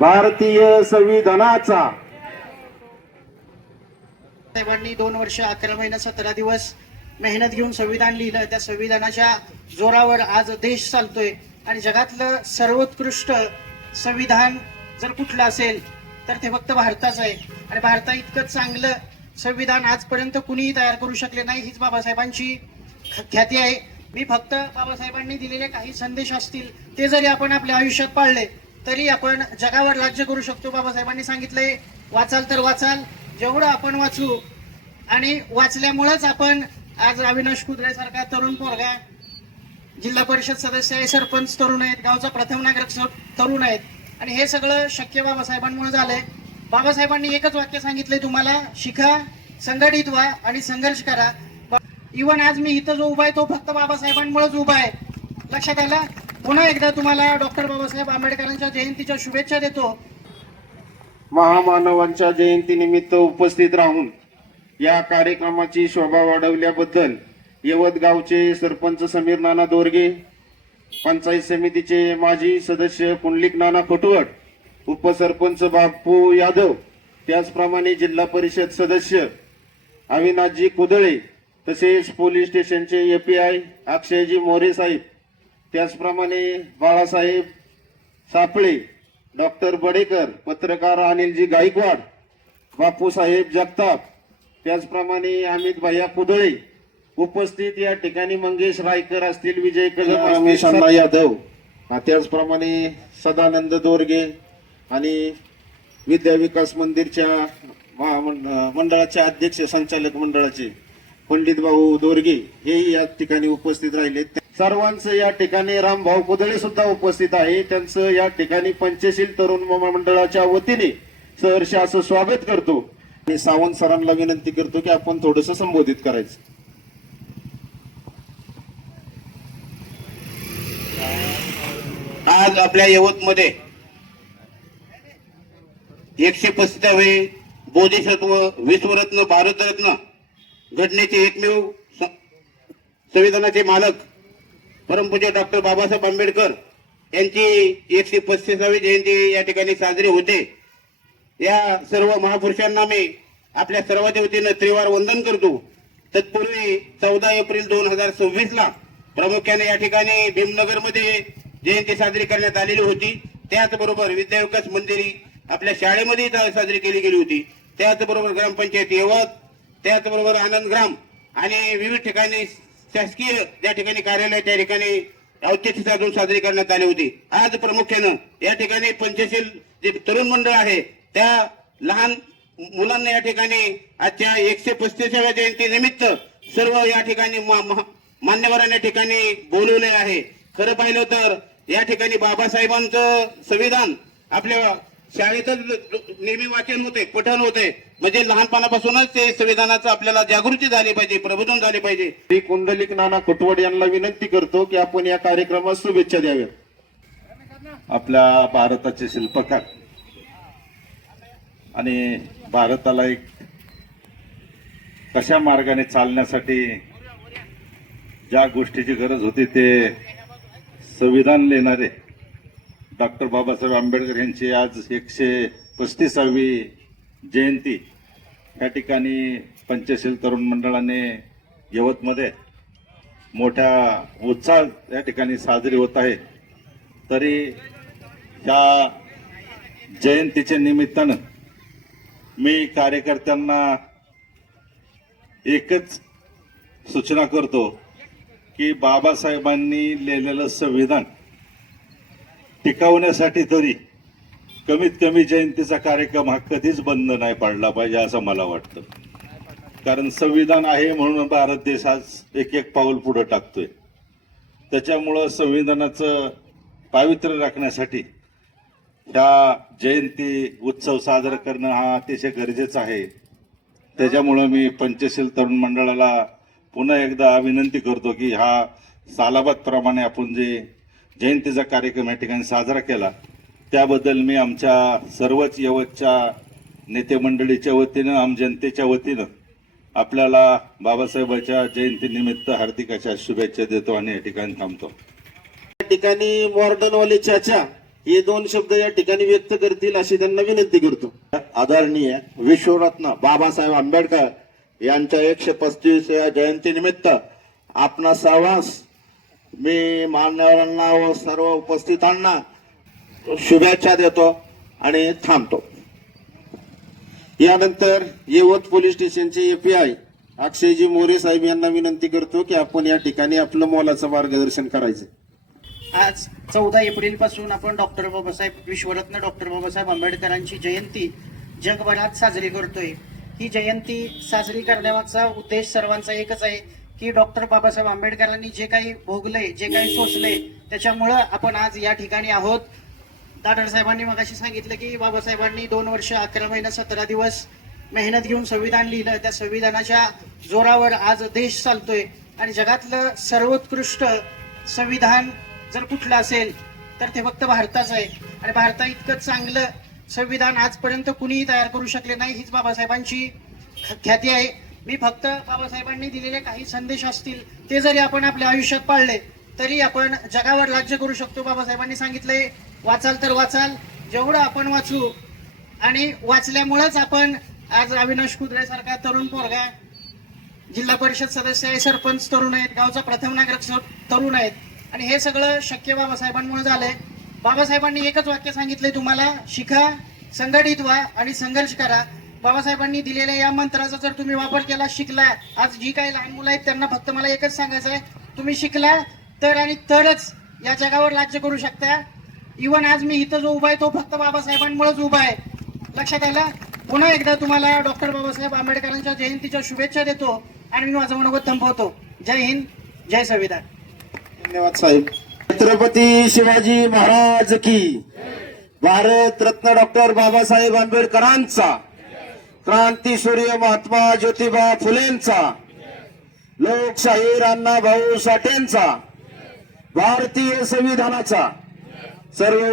भारतीय संविधानाचा साहेबांनी 2 वर्ष 11 महिने 17 दिवस मेहनत घेऊन संविधान लिहिलं. त्या संविधानाच्या जोरावर आज देश चालतोय आणि जगातलं सर्वोत्कृष्ट संविधान जर कुठलं असेल तर ते फक्त भारताचं आहे. आणि भारता इतकं चांगलं संविधान आजपर्यंत कुणीही तयार करू शकले नाही. हीच बाबासाहेबांची ख्याती आहे. मी फक्त बाबासाहेबांनी दिलेले काही संदेश असतील ते जरी आपण आपल्या आयुष्यात पाळले तरी आपण जगावर राज्य करू शकतो. बाबासाहेबांनी सांगितलंय वाचाल तर वाचाल, जेवढं आपण वाचू आणि वाचल्यामुळेच आपण आज अविनाश कुद्रे सारखा तरुण पोरगा जिल्हा परिषद सदस्य आहे, सरपंच तरुण आहेत, गावचा प्रथम नागरिक तरुण आहेत. आणि हे सगळं शक्य बाबासाहेबांमुळे झालंय. बाबासाहेबांनी एकच वाक्य सांगितलंय, तुम्हाला शिका, संघटित व्हा आणि संघर्ष करा. इव्हन आज मी इथं जो उभा आहे तो फक्त बाबासाहेबांमुळेच उभा आहे. लक्षात आलं. पुन्हा एकदा तुम्हाला डॉक्टर बाबासाहेब आंबेडकरांच्या जयंतीच्या शुभेच्छा देतो. महामानवांच्या जयंतीनिमित्त उपस्थित राहून या कार्यक्रमाची शोभा वाढवल्याबद्दल यवत गावचे सरपंच समीर नाना दोरगे, पंचायत समितीचे माजी सदस्य पुंडलिक नाना खटवट, उपसरपंच बापू यादव, त्याचप्रमाणे जिल्हा परिषद सदस्य अविनाशजी कुदळे, तसेच पोलीस स्टेशनचे एपीआय अक्षयजी मोरे साहेब, त्याचप्रमाणे बाळासाहेब सापळे, डॉक्टर बडेकर, पत्रकार अनिलजी गायकवाड, बापूसाहेब जगताप, त्याचप्रमाणे अमित भैया कुदळे उपस्थित. या ठिकाणी मंगेश रायकर असतील, विजय कदम, रमेश अण्णा यादव, त्याचप्रमाणे सदानंद दोरगे आणि विद्या विकास मंदिरच्या मंडळाचे अध्यक्ष संचालक मंडळाचे पंडित भाऊ दोरगे हेही या ठिकाणी उपस्थित राहिले. सर्वांचं या ठिकाणी रामभाऊ कुदळे सुद्धा उपस्थित आहे. त्यांचं या ठिकाणी पंचशील तरुण मंडळाच्या वतीने सहर्ष असं स्वागत करतो. आणि सावंत सरांना विनंती करतो की आपण थोडस संबोधित करायचं. आज आपल्या यवतमध्ये 135वे बोधिसत्व विश्वरत्न भारतरत्न घटनेचे एकमेव संविधानाचे मालक परमपूज्य डॉक्टर बाबासाहेब आंबेडकर यांची 135वी जयंती या ठिकाणी साजरी होते. या सर्व महापुरुषांना मी आपल्या सर्वांच्या वतीनं त्रिवार वंदन करतो. तत्पूर्वी 14 एप्रिल 2026 ला प्रामुख्याने या ठिकाणी भीमनगरमध्ये जयंती साजरी करण्यात आलेली होती. त्याचबरोबर विद्याविकास मंदिरी आपल्या शाळेमध्ये साजरी केली गेली होती. त्याचबरोबर ग्रामपंचायत यवत, त्याचबरोबर आनंदग्राम आणि विविध ठिकाणी शासकीय ज्या ठिकाणी कार्यालय त्या ठिकाणी औचित्य साधून साजरी करण्यात आली होती. आज प्रामुख्यानं या ठिकाणी पंचशील जे तरुण मंडळ आहे त्या लहान मुलांना या ठिकाणी आजच्या 135व्या जयंती निमित्त सर्व या ठिकाणी मान्यवरांना ठिकाणी बोलवले आहे. खरं पाहिलं तर या ठिकाणी बाबासाहेबांचं संविधान आपल्या शाळेतच नेहमी वाचन होते, पठण होते. म्हणजे लहानपणापासूनच ते संविधानाचं आपल्याला जागृती झाली पाहिजे, प्रबोधन झाले पाहिजे. श्री कुंडलिक नाना खटवट यांना विनंती करतो की आपण या कार्यक्रमास शुभेच्छा द्याव्यात. आपल्या भारताचे शिल्पकार आणि भारताला एक कशा मार्गाने चालण्यासाठी ज्या गोष्टीची गरज होती ते संविधान लिहिणारे डॉक्टर बाबासाहेब आंबेडकर यांची आज 135वी जयंती या ठिकाणी पंचशील तरुण मंडळाने यवतमध्ये मोठ्या उत्साहात या ठिकाणी साजरी होत आहे. तरी या जयंतीच्या निमित्तानं मी कार्यकर्त्यांना एकच सूचना करतो की बाबासाहेबांनी लिहिलेलं संविधान टिकवण्यासाठी तरी कमीत कमी जयंतीचा कार्यक्रम हा कधीच बंद नाही पडला पाहिजे असं मला वाटतं. कारण संविधान आहे म्हणून भारत देश आज एक एक पाऊल पुढे टाकतोय. त्याच्यामुळं संविधानाचं पावित्र्य राखण्यासाठी ह्या जयंती उत्सव साजरा करणं हा अतिशय गरजेचं आहे. त्याच्यामुळं मी पंचशील तरुण मंडळाला पुन्हा एकदा विनंती करतो की हा सालाबादप्रमाणे आपण जे जयंतीचा कार्यक्रम या ठिकाणी साजरा केला त्याबद्दल मी आमच्या सर्वच यवतच्या नेते मंडळीच्या वतीनं, आम जनतेच्या वतीनं आपल्याला बाबासाहेबांच्या जयंतीनिमित्त हार्दिक अशा शुभेच्छा देतो आणि या ठिकाणी थांबतो. ठिकाणी मॉडर्नवाले चाचा हे 2 शब्द या ठिकाणी व्यक्त करतील अशी त्यांना विनंती करतो. आदरणीय विश्वरत्न बाबासाहेब आंबेडकर यांच्या 135व्या जयंतीनिमित्त आपणा सर्वांस मी मान्यवरांना व सर्व उपस्थितांना शुभेच्छा देतो आणि थांबतो. यानंतर यवत पोलीस स्टेशनचे एपीआय अक्षयजी मोरे साहेब यांना विनंती करतो की आपण या ठिकाणी आपलं मोलाचं मार्गदर्शन करायचं. आज 14 एप्रिल पासून आपण डॉक्टर बाबासाहेब विश्वरत्न डॉक्टर बाबासाहेब आंबेडकरांची जयंती जगभरात साजरी करतोय. ही जयंती साजरी करण्यामागचा उद्देश सर्वांचा एकच आहे की डॉक्टर बाबासाहेब आंबेडकरांनी जे काही भोगले जे काही सोसले त्याच्यामुळं आपण आज या ठिकाणी आहोत. दादर साहेबांनी मगाशी सांगितलं की बाबासाहेबांनी 2 वर्ष 11 महिना 17 दिवस मेहनत घेऊन संविधान लिहिलं. त्या संविधानाच्या जोरावर आज देश चालतोय आणि जगातलं सर्वोत्कृष्ट संविधान जर कुठलं असेल तर ते फक्त भारताचं आहे. आणि भारता इतकं चांगलं संविधान आजपर्यंत कुणीही तयार करू शकले नाही. हीच बाबासाहेबांची ख्याती आहे. मी फक्त बाबासाहेबांनी दिलेले काही संदेश असतील ते जरी आपण आपल्या आयुष्यात पाळले तरी आपण जगावर राज्य करू शकतो. बाबासाहेबांनी सांगितलंय वाचाल तर वाचाल, जेवढं आपण वाचू आणि वाचल्यामुळेच आपण आज अविनाश कुद्रे सारखा तरुण पोरगा जिल्हा परिषद सदस्य आहे, सरपंच तरुण आहेत, गावचा प्रथम नागरिक तरुण आहेत आणि हे सगळं शक्य बाबासाहेबांमुळे झालंय. बाबासाहेबांनी एकच वाक्य सांगितलंय तुम्हाला, शिका, संघटित व्हा आणि संघर्ष करा. बाबासाहेबांनी दिलेल्या या मंत्राचा जर तुम्ही वापर केला, शिकला, आज जी काही लहान मुलं आहेत त्यांना फक्त मला एकच सांगायचं आहे, तुम्ही शिकला तर आणि तरच या जगावर राज्य करू शकता. इव्हन आज मी इथं जो उभा आहे तो फक्त बाबासाहेबांमुळेच उभा आहे. लक्षात आलं. पुन्हा एकदा तुम्हाला डॉक्टर बाबासाहेब आंबेडकरांच्या जयंतीच्या शुभेच्छा देतो आणि मी माझं मनोगत थांबवतो. जय हिंद, जय संविधान. धन्यवाद साहेब. छत्रपती शिवाजी महाराज की, भारत रत्न डॉक्टर बाबासाहेब आंबेडकरांचा, क्रांतीसूर्य महात्मा ज्योतिबा फुलेंचा, लोकशाहीर अण्णा भाऊ साठेंचा, भारतीय संविधानाचा सर्व